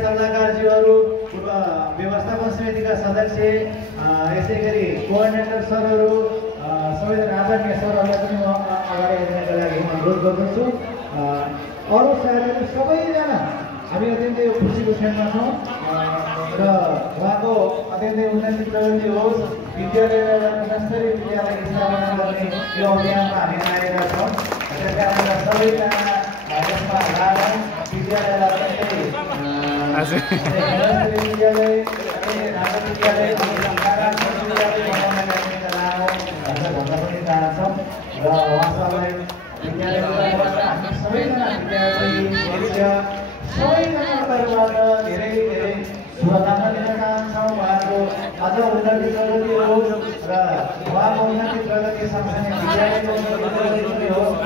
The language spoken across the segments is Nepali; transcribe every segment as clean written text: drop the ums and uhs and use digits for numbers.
सल्लाहकारज्यूहरू, व्यवस्थापन समितिका सदस्य, यसै गरी कोअर्डिनेटर सरहरू, सबैजना आदरणीय सरहरूलाई पनि म अगाडि आइदिनका लागि अनुरोध गर्दछु। अरू साथीहरू सबैजना हामी अत्यन्तै खुसीको क्षणमा छौँ र उहाँको अत्यन्तै उन्नति प्रगति होस्, विद्यालयलाई गुणस्तरीय विद्यालय स्थापना गर्ने यो अभियानमा हामी आएका छौँ। त्यस कारणले सबैजना यसमा लागौँ, विद्यालयलाई विद्यालय राम्रो विद्यालय भन्न पनि चाहन्छौँ र उहाँहरूलाई विद्यालयबाट हामी सबैजना विद्यार्थी सबैजना तर्फबाट धेरै धेरै शुभकामना दिन चाहन्छौँ। उहाँको अझ उन्नति प्रगति होस् र उहाँको उन्नति प्रगति सँगसँगै विद्यालयको उन्नति प्रगति पनि होस्।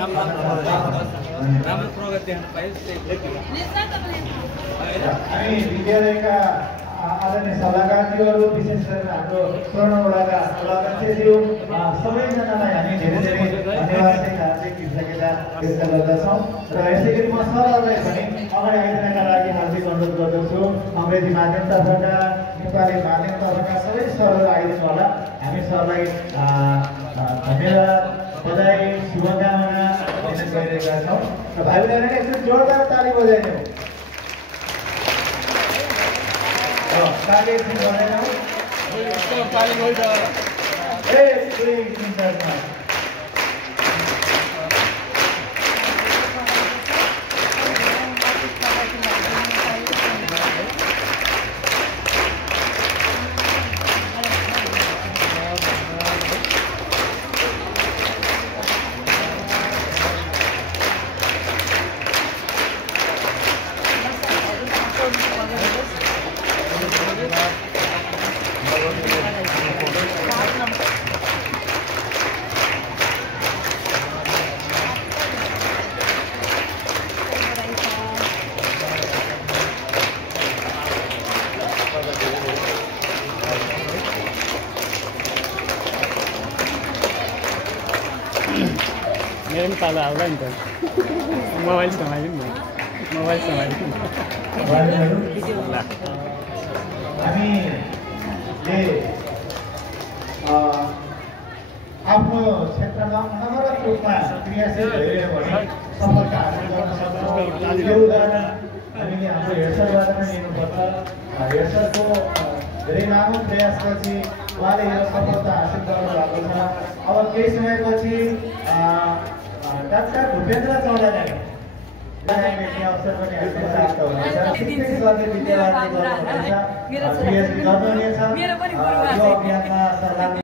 हामी विद्यालयका आदरणीय सल्लाहकारज्यूहरू, विशेष गरेर हाम्रो स्वर्णवडाका सल्लाहकारज्यू सबैजनालाई हामी धेरै धेरै धन्यवाद हार्दिक कृतज्ञता व्यक्त गर्दछौँ। र यसै गरी म सरहरूलाई पनि अगाडि आइदिनका लागि हार्दिक अनुरोध गर्दछु। अङ्ग्रेजी माध्यमतर्फका, नेपाली माध्यमतर्फका सबै सरहरू आइदिनु होला। हामी सरलाई धन्यवाद, बधाई, शुभकामना दिन गइरहेका छौँ। र भाइ बहिनीले एकचोटि जोरदार ताली बजाइदिउँ। मेरो पनि पालो आउला नि त। मोबाइल समाइदिउँ न, मोबाइल समाइदिउँ। हामीले आफ्नो क्षेत्रमा नगरत रूपमा क्रियाशील भइरह्यो भने सफलता हासिल गर्न सक्छौँ। यो उदाहरण हामीले हाम्रो हेडसरबाट पनि लिनुपर्छ। हेडसरको धेरै लामो प्रयासपछि उहाँले यो सफलता हासिल गर्नु भएको छ। अब केही समयपछि डाक्टर भूपेन्द्र चौधरी अवसर पनि हासिल प्राप्त हुनेछ। शिक्षक गर्ने विद्यार्थी गर्नुहुनेछ, पिएचडी गर्नुहुनेछ। यो अभियानमा सरकार